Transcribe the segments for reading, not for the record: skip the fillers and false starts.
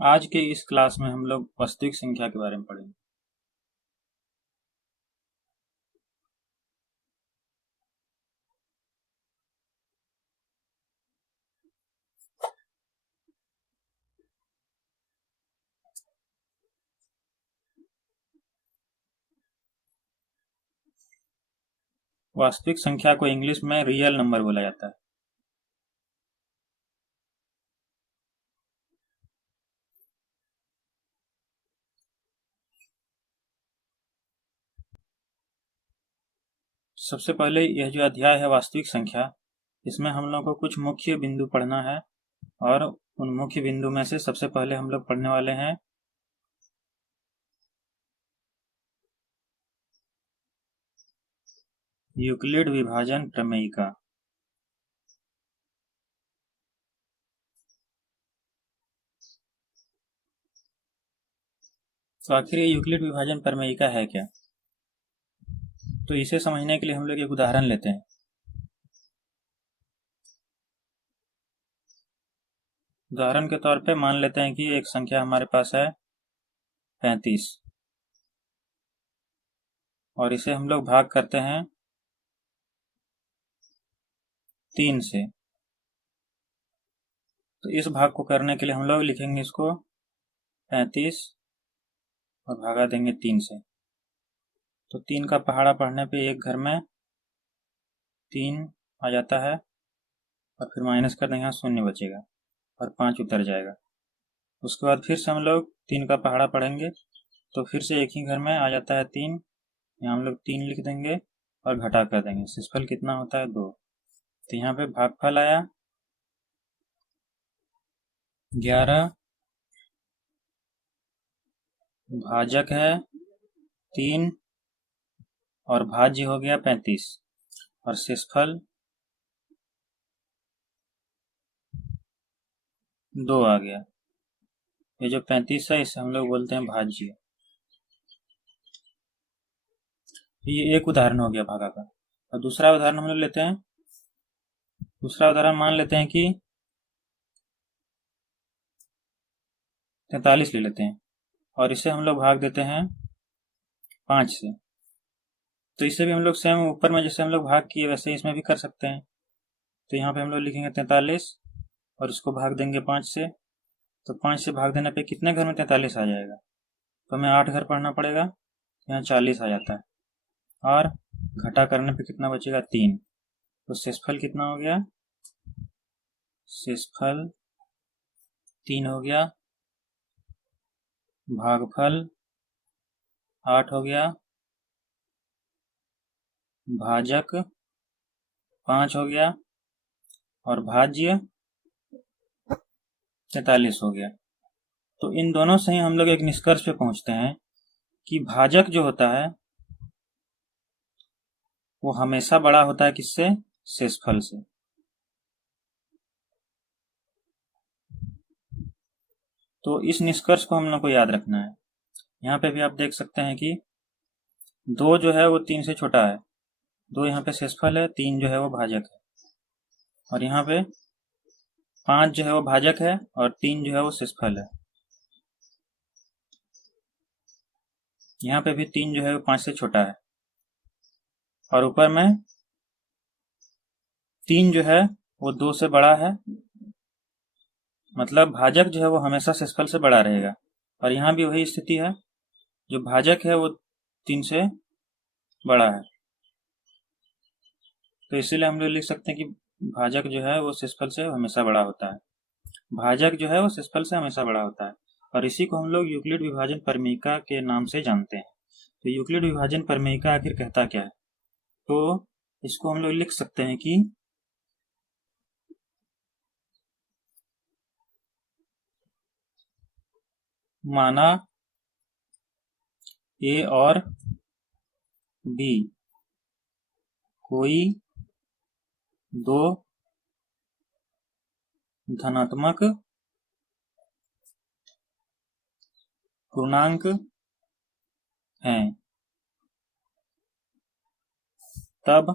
आज के इस क्लास में हम लोग वास्तविक संख्या के बारे में पढ़ेंगे। वास्तविक संख्या को इंग्लिश में रियल नंबर बोला जाता है। सबसे पहले यह जो अध्याय है वास्तविक संख्या, इसमें हम लोग को कुछ मुख्य बिंदु पढ़ना है और उन मुख्य बिंदु में से सबसे पहले हम लोग पढ़ने वाले हैं यूक्लिड विभाजन प्रमेयिका। तो आखिर ये यूक्लिड विभाजन प्रमेयिका है क्या? तो इसे समझने के लिए हम लोग एक उदाहरण लेते हैं। उदाहरण के तौर पे मान लेते हैं कि एक संख्या हमारे पास है 35 और इसे हम लोग भाग करते हैं 3 से। तो इस भाग को करने के लिए हम लोग लिखेंगे इसको 35 और भागा देंगे 3 से। तो 3 का पहाड़ा पढ़ने पे एक घर में 3 आ जाता है और फिर माइनस कर देंगे, यहाँ शून्य बचेगा और 5 उतर जाएगा। उसके बाद फिर से हम लोग 3 का पहाड़ा पढ़ेंगे तो फिर से एक ही घर में आ जाता है 3, यहाँ हम लोग 3 लिख देंगे और घटा कर देंगे। शेषफल कितना होता है? 2। तो यहाँ पे भागफल आया 11, भाजक है 3 और भाज्य हो गया 35 और शेषफल 2 आ गया। ये जो 35 है इसे हम लोग बोलते हैं भाज्य। ये एक उदाहरण हो गया भागा का। और दूसरा उदाहरण हम लोग लेते हैं। दूसरा उदाहरण मान लेते हैं कि 43 ले लेते हैं और इसे हम लोग भाग देते हैं 5 से। तो इसे भी हम लोग सेम ऊपर में जैसे हम लोग भाग किए वैसे इसमें भी कर सकते हैं। तो यहाँ पे हम लोग लिखेंगे 43 और इसको भाग देंगे 5 से। तो 5 से भाग देने पे कितने घर में 43 आ जाएगा? तो हमें 8 घर पढ़ना पड़ेगा, यहाँ 40 आ जाता है और घटा करने पे कितना बचेगा? 3। तो शेषफल कितना हो गया? शेषफल 3 हो गया, भागफल 8 हो गया, भाजक 5 हो गया और भाज्य 43 हो गया। तो इन दोनों से ही हम लोग एक निष्कर्ष पे पहुंचते हैं कि भाजक जो होता है वो हमेशा बड़ा होता है किससे? शेषफल से। तो इस निष्कर्ष को हम लोग को याद रखना है। यहाँ पे भी आप देख सकते हैं कि 2 जो है वो 3 से छोटा है। 2 यहाँ पे शेषफल है, 3 जो है वो भाजक है और यहाँ पे 5 जो है वो भाजक है और 3 जो है वो शेषफल है। यहाँ पे भी 3 जो है वो 5 से छोटा है और ऊपर में 3 जो है वो 2 से बड़ा है। मतलब भाजक जो है वो हमेशा शेषफल से बड़ा रहेगा। और यहाँ भी वही स्थिति है, जो भाजक है वो 3 से बड़ा है। तो इसीलिए हम लोग लिख सकते हैं कि भाजक जो है वो शेषफल से हमेशा बड़ा होता है। भाजक जो है वो शेषफल से हमेशा बड़ा होता है और इसी को हम लोग यूक्लिड विभाजन प्रमेयिका के नाम से जानते हैं। तो यूक्लिड विभाजन प्रमेयिका आखिर कहता क्या है? तो इसको हम लोग लिख सकते हैं कि माना ए और बी कोई दो धनात्मक पूर्णांक हैं, तब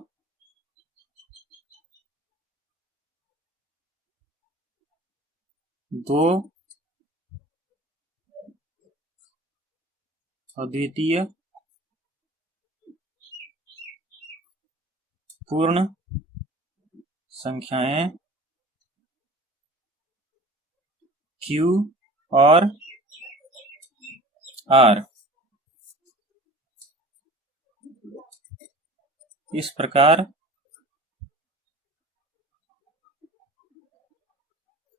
दो और द्वितीय पूर्ण संख्याएं Q और R इस प्रकार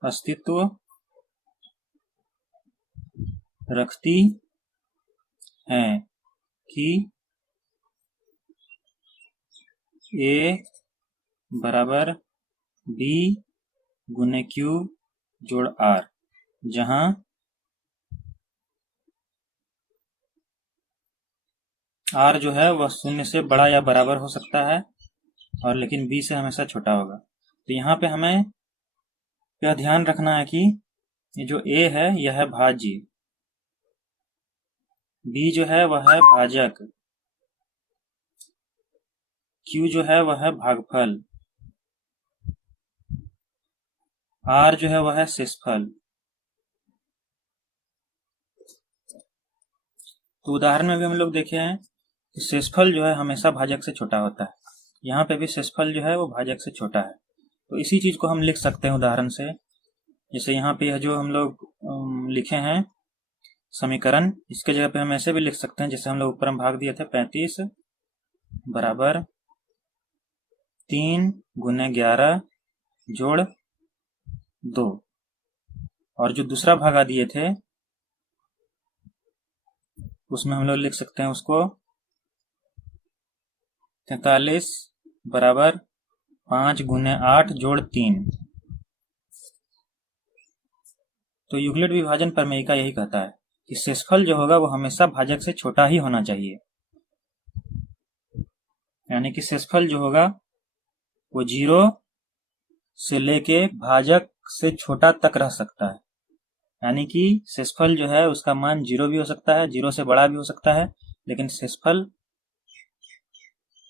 अस्तित्व रखती हैं कि A बराबर B गुने Q जोड़ R, जहां R जो है वह 0 से बड़ा या बराबर हो सकता है और लेकिन B से हमेशा छोटा होगा। तो यहाँ पे हमें यह ध्यान रखना है कि ये जो A है यह है भाज्य, B जो है वह है भाजक, Q जो है वह है भागफल, R जो है वह है शेषफल। तो उदाहरण में भी हम लोग देखे हैं कि शेषफल जो है हमेशा भाजक से छोटा होता है। यहाँ पे भी शेषफल जो है वो भाजक से छोटा है। तो इसी चीज को हम लिख सकते हैं उदाहरण से। जैसे यहाँ पे यह जो हम लोग लिखे हैं समीकरण, इसके जगह पे हम ऐसे भी लिख सकते हैं जैसे हम लोग ऊपर में भाग दिए थे 35 बराबर 3 गुने 11 जोड़ 2, और जो दूसरा भागा दिए थे उसमें हम लोग लिख सकते हैं उसको 43 बराबर 5 गुने 8 जोड़ 3। तो यूक्लिड विभाजन प्रमेय का यही कहता है कि शेषफल जो होगा वो हमेशा भाजक से छोटा ही होना चाहिए, यानी कि शेषफल जो होगा वो 0 से लेके भाजक से छोटा तक रह सकता है। यानी कि शेषफल जो है उसका मान 0 भी हो सकता है, 0 से बड़ा भी हो सकता है, लेकिन शेषफल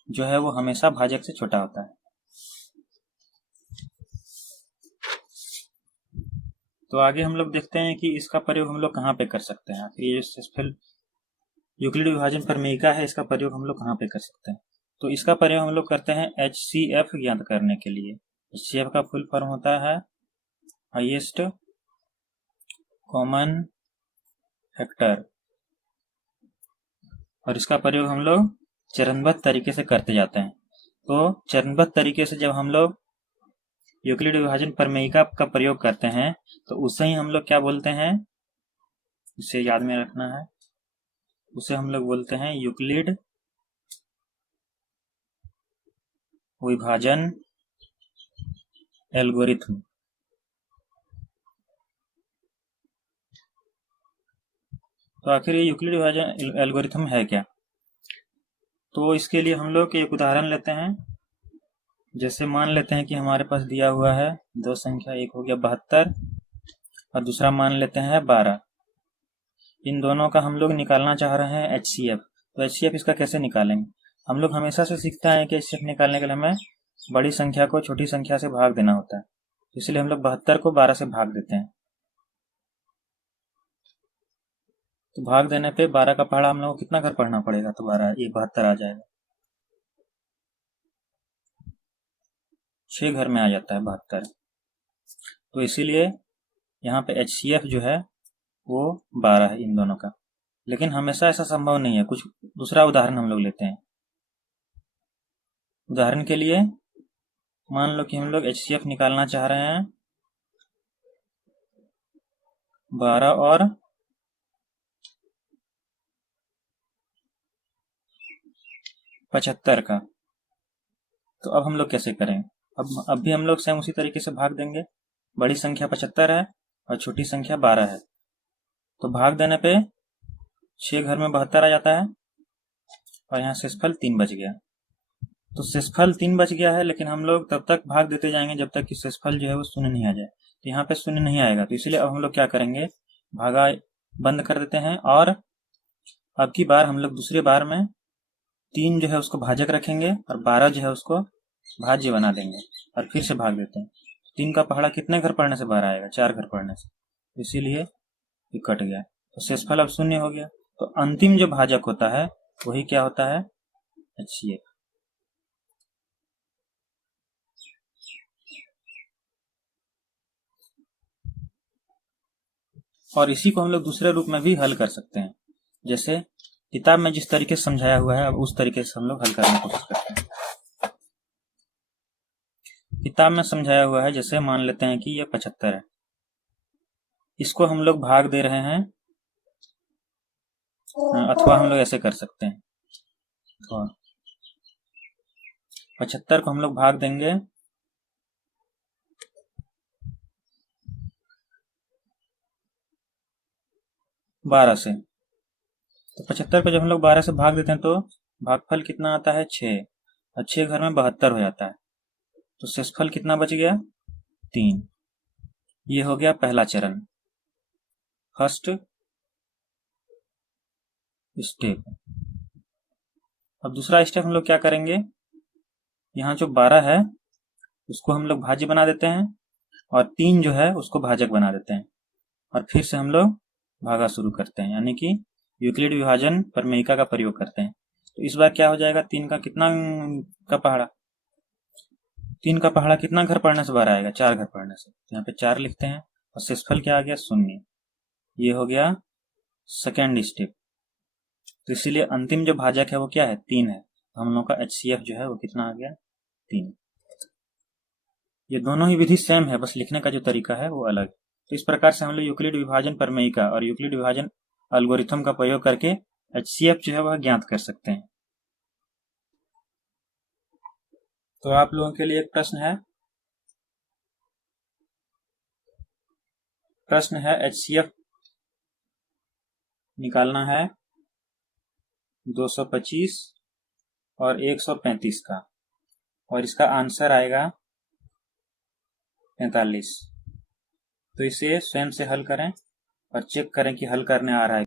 जो है वो हमेशा भाजक से छोटा होता है। तो आगे हम लोग देखते हैं कि इसका प्रयोग हम लोग कहाँ पे कर सकते हैं। ये जो शेषफल यूक्लिड विभाजन प्रमेयिका है, इसका प्रयोग हम लोग कहाँ पे कर सकते हैं। तो इसका प्रयोग हम लोग करते हैं HCF ज्ञात करने के लिए। HCF का फुल फॉर्म होता है हाईएस्ट कॉमन फैक्टर, और इसका प्रयोग हम लोग चरणबद्ध तरीके से करते जाते हैं। तो चरणबद्ध तरीके से जब हम लोग यूक्लिड विभाजन प्रमेयिका का प्रयोग करते हैं तो उसे ही हम लोग क्या बोलते हैं, इसे याद में रखना है, उसे हम लोग बोलते हैं यूक्लिड विभाजन एल्गोरिथम। तो आखिर ये यूक्लिड विभाजन एल्गोरिथम है क्या। तो इसके लिए हम लोग एक उदाहरण लेते हैं। जैसे मान लेते हैं कि हमारे पास दिया हुआ है दो संख्या, एक हो गया 72 और दूसरा मान लेते हैं 12। इन दोनों का हम लोग निकालना चाह रहे हैं HCF। तो HCF इसका कैसे निकालेंगे। हम लोग हमेशा से सीखते हैं कि HCF निकालने के लिए हमें बड़ी संख्या को छोटी संख्या से भाग देना होता है, इसलिए हम लोग 72 को 12 से भाग देते हैं। तो भाग देने पे 12 का पहाड़ा हम लोग को कितना घर पढ़ना पड़ेगा, तो 12 ये 72 आ जाएगा, 6 घर में आ जाता है 72। तो इसीलिए यहाँ पे HCF जो है वो 12 है इन दोनों का। लेकिन हमेशा ऐसा संभव नहीं है, कुछ दूसरा उदाहरण हम लोग लेते हैं। उदाहरण के लिए मान लो कि हम लोग HCF निकालना चाह रहे हैं 12 और 75 का। तो अब हम लोग कैसे करें। अब भी हम लोग सेम उसी तरीके से भाग देंगे। बड़ी संख्या 75 है और छोटी संख्या 12 है, तो भाग देने पे 6 घर में 72 आ जाता है और यहाँ शेषफल 3 बच गया। तो शेषफल 3 बच गया है, लेकिन हम लोग तब तक भाग देते जाएंगे जब तक कि शेषफल जो है वो 0 नहीं आ जाए। तो यहाँ पे 0 नहीं आएगा, तो इसलिए अब हम लोग क्या करेंगे, भागा बंद कर देते हैं और अब की बार हम लोग दूसरे बार में 3 जो है उसको भाजक रखेंगे और 12 जो है उसको भाज्य बना देंगे और फिर से भाग देते हैं। 3 का पहाड़ा कितने घर पढ़ने से बाहर आएगा, 4 घर पढ़ने से, इसीलिए ये कट गया। तो शेषफल अब 0 हो गया। तो अंतिम जो भाजक होता है वही क्या होता है, HCF। और इसी को हम लोग दूसरे रूप में भी हल कर सकते हैं, जैसे किताब में जिस तरीके से समझाया हुआ है अब उस तरीके से हम लोग हल करने की कोशिश करते हैं। किताब में समझाया हुआ है, जैसे मान लेते हैं कि ये 75 है, इसको हम लोग भाग दे रहे हैं, अथवा हम लोग ऐसे कर सकते हैं, तो 75 को हम लोग भाग देंगे 12 से। तो 75 को जब हम लोग 12 से भाग देते हैं तो भागफल कितना आता है, 6, और 6 घर में 72 हो जाता है, तो शेषफल कितना बच गया, 3। ये हो गया पहला चरण, फर्स्ट स्टेप। अब दूसरा स्टेप हम लोग क्या करेंगे, यहाँ जो 12 है उसको हम लोग भाज्य बना देते हैं, और 3 जो है उसको भाजक बना देते हैं, और फिर से हम लोग भागा शुरू करते हैं, यानी कि यूक्लिड विभाजन प्रमेयिका का प्रयोग करते हैं। तो इस बार क्या हो जाएगा, 3 का कितना का पहाड़ा, 3 का पहाड़ा कितना घर पढ़ने से बाहर आएगा, 4 घर पढ़ने से, तो यहाँ पे 4 लिखते हैं, और शेषफल क्या आ गया, 0। ये हो गया सेकेंड स्टेप। तो इसीलिए अंतिम जो भाजक है वो क्या है, 3 है, तो हम लोग का HCF जो है वो कितना आ गया, 3। ये दोनों ही विधि सेम है, बस लिखने का जो तरीका है वो अलग। तो इस प्रकार से हम लोग यूक्लिड विभाजन प्रमेयिका और यूक्लिड विभाजन एल्गोरिथम का प्रयोग करके HCF जो है वह ज्ञात कर सकते हैं। तो आप लोगों के लिए एक प्रश्न है HCF निकालना है 225 और 135 का, और इसका आंसर आएगा 45। तो इसे स्वयं से हल करें और चेक करें कि हल करने आ रहा है।